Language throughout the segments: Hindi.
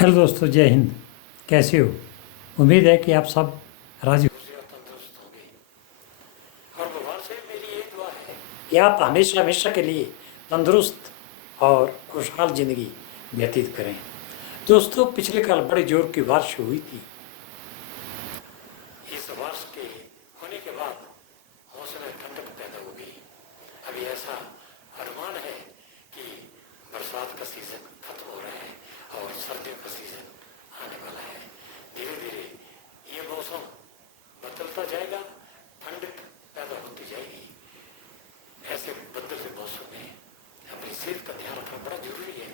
हेलो दोस्तों, जय हिंद। कैसे हो? उम्मीद है कि आप सब राजी खुशी और तंदुरुस्त होंगे। और भगवान से मेरी यही दुआ है कि आप हमेशा हमेशा के लिए तंदुरुस्त और खुशहाल ज़िंदगी व्यतीत करें। दोस्तों, पिछले कल बड़े जोर की बारिश हुई थी। इस बारिश के होने के बाद मौसम में ठंडक पैदा हो गई। अभी ऐसा अनुमान है कि बरसात का सीज़न खत्म हो रहा है और सर्दियों का सीज़न आने वाला है। धीरे धीरे ये मौसम बदलता जाएगा, ठंडक पैदा होती जाएगी। ऐसे बदलते मौसम में अपनी सेहत का ध्यान रखना बड़ा जरूरी है।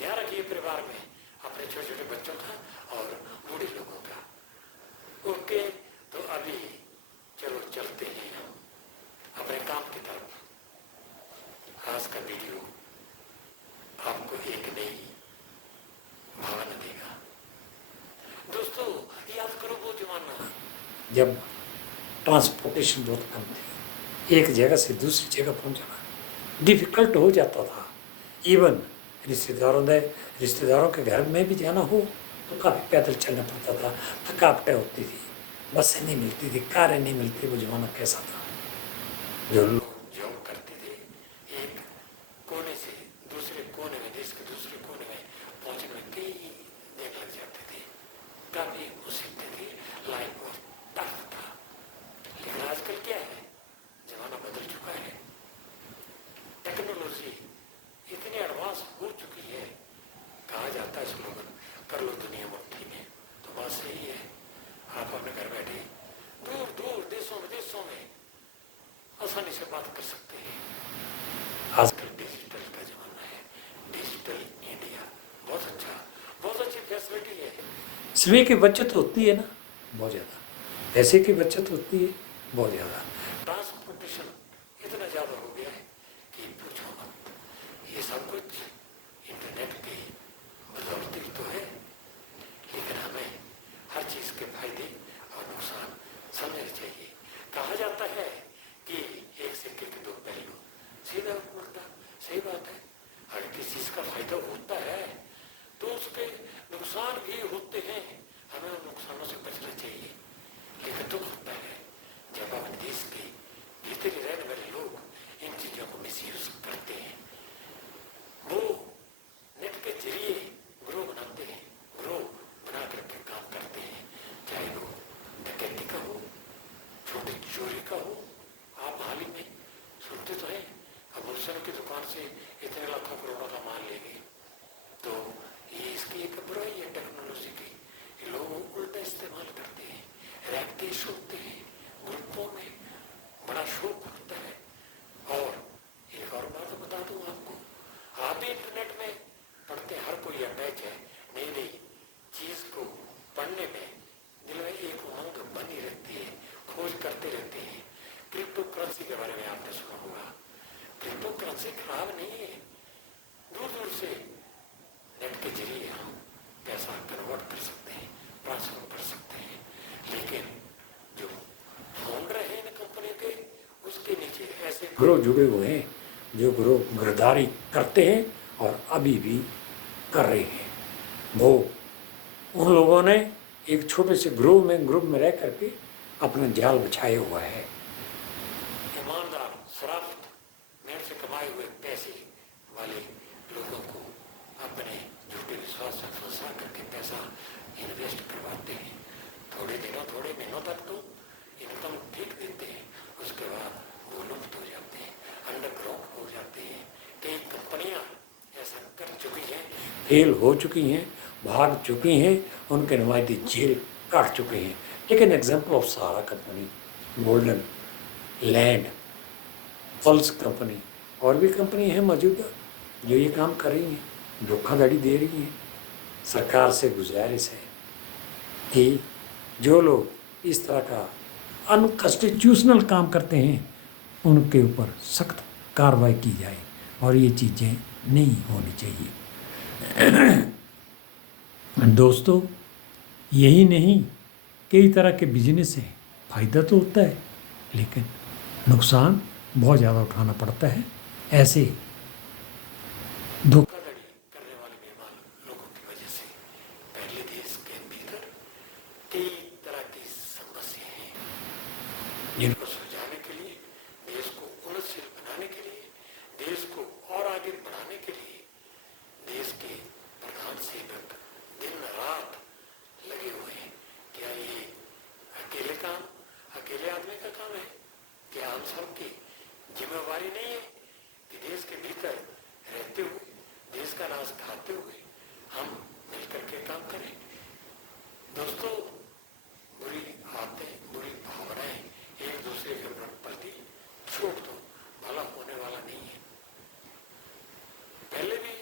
ध्यान रखिए परिवार में अपने छोटे छोटे बच्चों का और बूढ़े लोगों का। ओके, तो अभी चलो चलते हैं हम अपने काम की तरफ। आज का वीडियो आपको एक नई भावना देगा। दोस्तों, याद करो वो जमाना जब ट्रांसपोर्टेशन बहुत कम थी। एक जगह से दूसरी जगह पहुंचना डिफिकल्ट हो जाता था। इवन रिश्तेदारों के घर में भी जाना हो तो काफ़ी पैदल चलना पड़ता था। थकावटें होती थी, बसें नहीं मिलती थी, कारें नहीं मिलती। वो जमाना कैसा था? जो लोग जॉब करते थे, एक कोने से दूसरे कोने में, देश के दूसरे कोने में पहुंचने में कई दिन लग जाते थे। काफ़ी मुसीबतें थी, लाइफ बहुत टफ था। लेकिन आजकल क्या है, जमाना बदल चुका है। टेक्नोलॉजी इतनी एडवांस हो चुकी है। कहा जाता है स्लोगन, कर लो दुनिया मुट्ठी में। तो बात सही है। आप अपने घर बैठे दूर दूर देशों विदेशों में आसानी से बात कर सकते हैं। आजकल डिजिटल का जमाना है, डिजिटल इंडिया। बहुत अच्छा, बहुत अच्छी फैसिलिटी है। समय की बचत होती है ना, बहुत ज़्यादा। पैसे की बचत होती है बहुत ज़्यादा। ट्रांसपोर्टेशन इतना ज़्यादा हो गया है कि पूछो मत। ये सब कुछ इंटरनेट की बदौलत ही तो है। लेकिन हमें हर चीज़ के फायदे और नुकसान समझने चाहिए। कहा जाता है कि एक सिक्के के दो पहलू, सीधा उल्टा। सही बात है। हर किसी चीज़ का फायदा होता है तो उसके नुकसान भी होते हैं। हमें उन नुकसानों से बचना चाहिए। लेकिन दुख होता है जब अपने देश के भीतर रहने वाले लोग इन चीज़ों को मिसयूज करते हैं। वो नेट के जरिए ग्रोह बनाते हैं, ग्रोह बना करके काम करते हैं। चाहे वो डकैती का हो, छोटी चोरी का हो। आप हाल ही में सुनते तो हैं, आभूषण की दुकान से इतने लाखों करोड़ों का माल ले गए। तो ये इसकी एक बुराई है टेक्नोलॉजी की। ये लोग उल्टा इस्तेमाल करते हैं। रैप केस होते हैं ग्रुपों में, बड़ा शौक होता है। और एक और बात बता दूं आपको, आप भी इंटरनेट में पढ़ते, हर कोई अटैच है नई नई चीज़ को पढ़ने में। दिल में एक उमंग बनी रहती है, खोज करते रहते हैं। क्रिप्टो करेंसी के बारे में आपने सुना होगा। क्रिप्टो करेंसी खराब नहीं है। दूर दूर से नेट के जरिए हम पैसा कन्वर्ट कर सकते हैं, ट्रांसफर कर सकते हैं। लेकिन जो फाउंडर है इन कंपनी के, उसके नीचे ऐसे ग्रोह जुड़े हुए हैं जो ग्रोह गिरदारी करते हैं और अभी भी कर रहे हैं। वो उन लोगों ने एक छोटे से ग्रुप में रह करके अपना जाल बिछाया हुआ है। ईमानदार, शराफत, मेहनत से कमाए हुए पैसे वाले लोगों को अपने झूठे विश्वास में फंसा करके पैसा इन्वेस्ट करवाते हैं। थोड़े दिनों, थोड़े महीनों तक तो इनकम ठीक देते हैं, उसके बाद वो लुप्त हो जाते हैं, अंडरग्राउंड हो जाते हैं। कई कंपनियां ऐसा कर चुकी हैं, फेल हो चुकी हैं, भाग चुकी हैं, उनके नुमाइंदे जेल काट चुके हैं। लेकिन example of Sahara company, golden land, pulse company और भी कंपनी है मौजूदा जो ये काम कर रही हैं, धोखाधड़ी दे रही हैं। सरकार से गुजारिश है कि जो लोग इस तरह का अनकॉन्स्टिट्यूशनल काम करते हैं उनके ऊपर सख्त कार्रवाई की जाए और ये चीज़ें नहीं होनी चाहिए। दोस्तों, यही नहीं, कई तरह के बिजनेस हैं। फ़ायदा तो होता है लेकिन नुकसान बहुत ज़्यादा उठाना पड़ता है। ऐसे धोखाधड़ी करने वाले बेईमान लोगों की वजह से दिखाते हुए हम मिलकर के काम करें। दोस्तों, बुरी आदतें, बुरी भावनाएं एक दूसरे के प्रति छोड़ दो, भला होने वाला नहीं है। पहले भी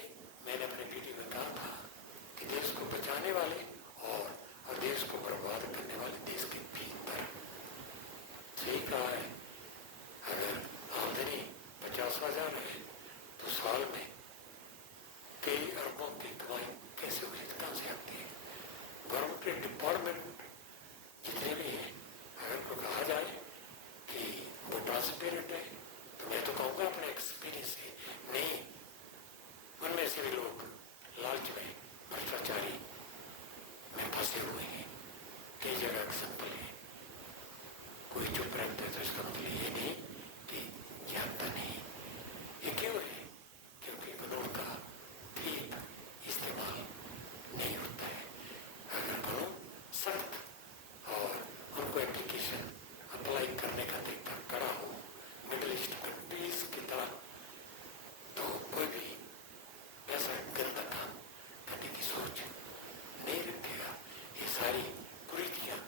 मैंने अपने वीडियो में कहा था कि देश को बचाने वाले और देश को बर्बाद करने वाले देश के भीतर, सही कहा है। अगर आमदनी 50,000 है तो साल में कई अरबों की कमाई कैसे होगी, कहाँ से आती है? गवर्नमेंट के डिपार्टमेंट जितने भी हैं, अगर को कहा जाए कि वो ट्रांसपेरेंट है, तो मैं तो कहूँगा अपने एक्सपीरियंस से, नहीं, उनमें से भी लोग लालच में, भ्रष्टाचारी में फंसे हुए हैं। कई जगह एग्जाम्पल है। कोई चुप रहता है तो इसका मतलब ये नहीं कि जानता नहीं। ये क्यों है? क्योंकि कानून का ठीक इस्तेमाल नहीं होता है। अगर कानून सख्त और उनको एप्लीकेशन अप्लाई करने का तरीका कड़ा हो, मिडिल ईस्ट कंट्रीज की तरह, तो कोई भी ऐसा गंदा काम करने की सोच नहीं रखेगा। ये सारी कुरीतियां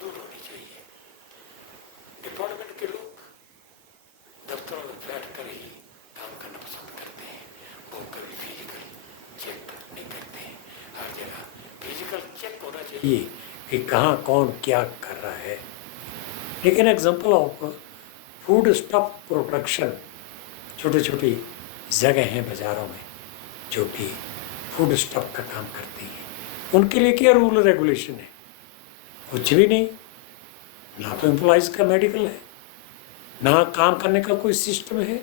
दूर होनी चाहिए। डिपार्टमेंट के लोग दफ्तरों में बैठ कर ही काम करना पसंद करते हैं। वो कभी फिजिकल चेक नहीं करते हैं। हर जगह फिजिकल चेक होना चाहिए कि कहाँ कौन क्या कर रहा है। लेकिन example of food stock production, छोटी छोटी जगह हैं बाज़ारों में जो कि फूड स्टॉक का काम करती हैं, उनके लिए क्या रूल रेगुलेशन है? कुछ भी नहीं। ना तो एम्प्लॉइज़ का मेडिकल है, ना काम करने का कोई सिस्टम है,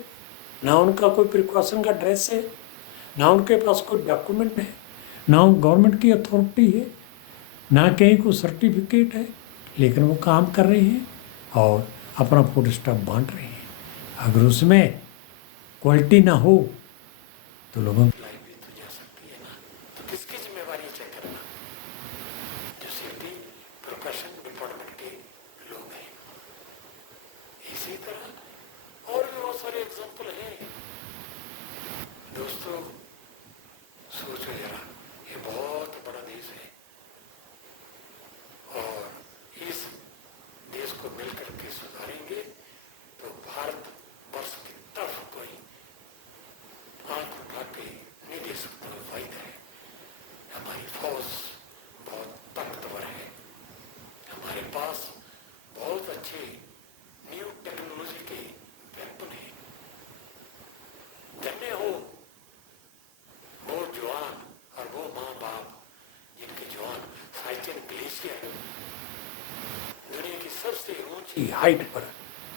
ना उनका कोई प्रिकॉशन का ड्रेस है, ना उनके पास कोई डॉक्यूमेंट है, ना गवर्नमेंट की अथॉरिटी है, ना कहीं कोई सर्टिफिकेट है, लेकिन वो काम कर रहे हैं और अपना फूड स्टॉक बांट रहे हैं। अगर उसमें क्वालिटी ना हो तो लोगों की लाइफ भी तो जा सकती है ना। तो किसकी जिम्मेवारी है चेक करना? जो सेफ्टी प्रिकॉशन डिपार्टमेंट के लोग हैं। इसी तरह और भी बहुत सारे एग्जाम्पल हैं। दोस्तों, सोचो जरा, ये बहुत बड़ा देश है और इस देश को मिलकर के सुधारेंगे तो भारत वर्ष की तरफ कोई आंख उठा के नहीं दे सकता। फायदा है। हमारी फौज बहुत ताकतवर है, हमारे पास बहुत अच्छे न्यू टेक्नोलॉजी के वेपन है। धन्य हो वो जवान और वो माँ बाप जिनके जवान साइचन ग्लेशियर दुनिया की सबसे ऊंची हाइट पर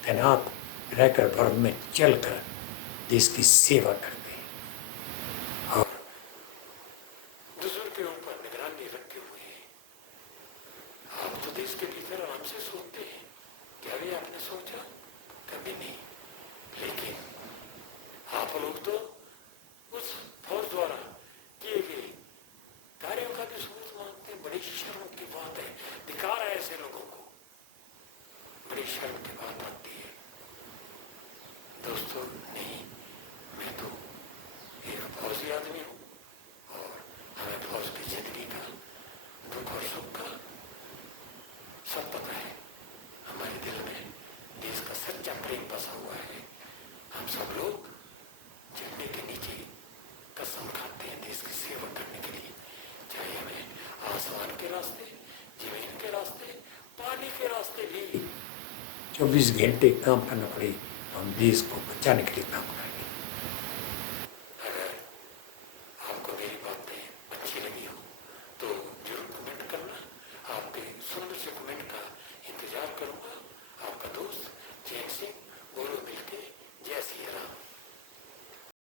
तैनात रहकर बर्फ में चलकर देश की सेवा करते हैं और दुश्मन के ऊपर निगरानी रखे हुए हैं। आप तो देश के भीतर आराम से सोचते हैं, क्या भी आपने सोचा? कभी नहीं। लेकिन आप लोग तो उस फौज द्वारा किए गए कार्यों का भी सबूत मांगते हैं। बड़ी शर्म की बात है। धिक्कार है ऐसे लोगों को, बड़ी शर्म की बात आती है। दोस्तों, नहीं, मैं तो एक फौजी आदमी हूँ और हमें फौज की जिंदगी का दुख और सुख का सब पता है। हमारे दिल में देश का सच्चा प्रेम बसा हुआ है। हम सब लोग झंडे के नीचे कसम खाते हैं देश की सेवा करने के लिए, चाहे हमें आसमान के रास्ते, जमीन के रास्ते, पानी के रास्ते भी 24 घंटे काम करना पड़े, हम देश को बचाने के लिए काम करेंगे।